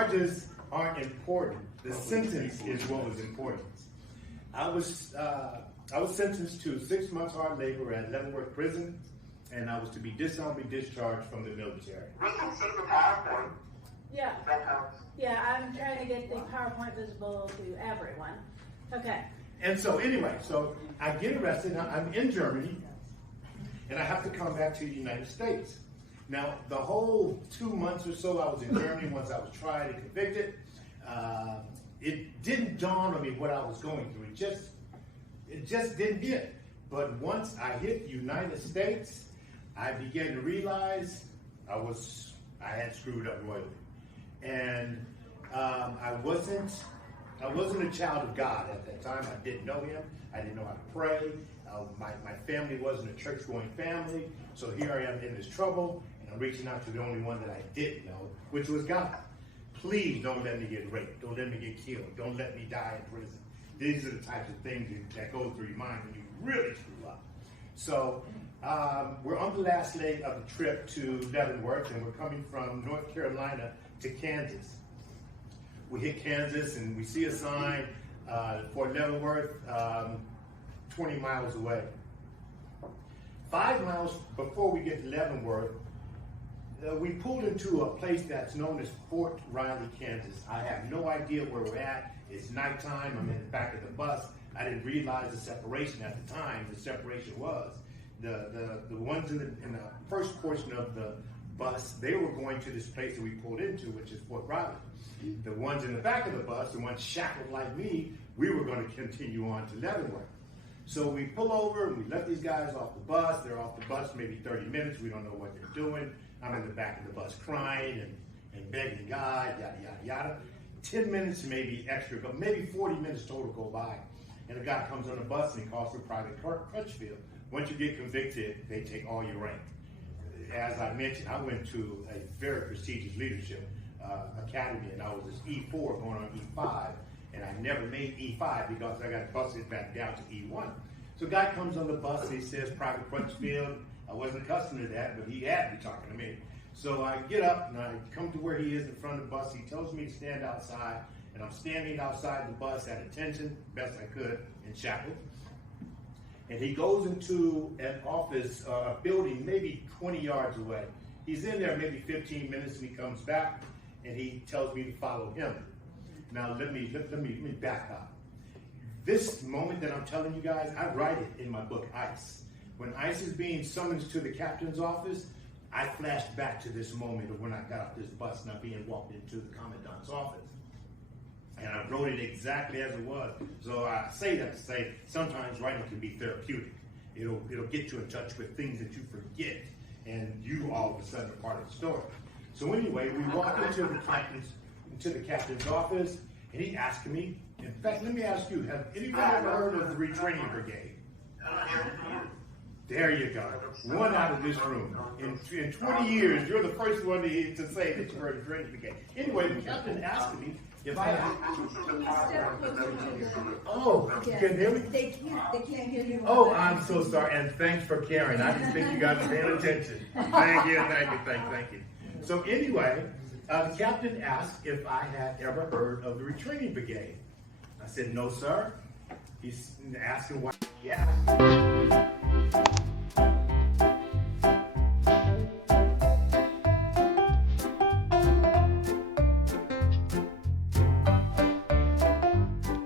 charges aren't important. The sentence is what was important. I was sentenced to 6 months hard labor at Leavenworth Prison, and I was to be dishonorably discharged from the military. Yeah. Yeah, I'm trying to get the PowerPoint visible to everyone. Okay. And so anyway, so I get arrested. I'm in Germany, and I have to come back to the United States. Now, the whole 2 months or so I was in Germany once I was tried and convicted, it didn't dawn on me what I was going through. It just didn't hit. But once I hit the United States, I began to realize I had screwed up royally. And I wasn't a child of God at that time. I didn't know him. I didn't know how to pray. My family wasn't a church-going family. So here I am in this trouble, and I'm reaching out to the only one that I didn't know, which was God. Please don't let me get raped. Don't let me get killed. Don't let me die in prison. These are the types of things that go through your mind when you really screw up. So we're on the last leg of the trip to Leavenworth, and we're coming from North Carolina to Kansas. We hit Kansas, and we see a sign for Leavenworth, 20 miles away. 5 miles before we get to Leavenworth, we pulled into a place that's known as Fort Riley, Kansas. I have no idea where we're at. It's nighttime. I'm in the back of the bus. I didn't realize the separation at the time. The separation was the ones in the first portion of the bus, they were going to this place that we pulled into, which is Fort Riley. The ones in the back of the bus, the ones shackled like me, we were going to continue on to Leavenworth. So we pull over and we let these guys off the bus. They're off the bus maybe 30 minutes. We don't know what they're doing. I'm in the back of the bus crying and begging God, yada, yada, yada. 10 minutes maybe extra, but maybe 40 minutes total go by. And a guy comes on the bus and he calls for Private Crutchfield. Once you get convicted, they take all your rank. As I mentioned, I went to a very prestigious leadership academy, and I was this E4 going on E5, and I never made E5 because I got busted back down to E1. So a guy comes on the bus and he says, Private Crutchfield. I wasn't accustomed to that, but he had to be talking to me. So I get up and I come to where he is in front of the bus. He tells me to stand outside, and I'm standing outside the bus at attention, best I could, in shackled. And he goes into an office, a building maybe 20 yards away. He's in there maybe 15 minutes, and he comes back, and he tells me to follow him. Now let me back up. This moment that I'm telling you guys, I write it in my book, Ice. When Ice is being summoned to the captain's office, I flashed back to this moment of when I got off this bus and I'm being walked into the commandant's office. And I wrote it exactly as it was. So I say that to say sometimes writing can be therapeutic. It'll get you in touch with things that you forget, and you all of a sudden are part of the story. So anyway, we walk into the captain's office, and he asked me. In fact, let me ask you: have anyone ever heard of the retraining brigade? There you go. One out of this room. In 20 years, you're the first one to say that you heard of the retraining brigade. Anyway, the captain asked me if I had. Oh, you can hear me? They can't hear you. Oh, I'm so sorry, and thanks for caring. I didn't think you guys were paying attention. Thank you. So anyway, the captain asked if I had ever heard of the retraining brigade. I said, no, sir. He's asking why. Yeah.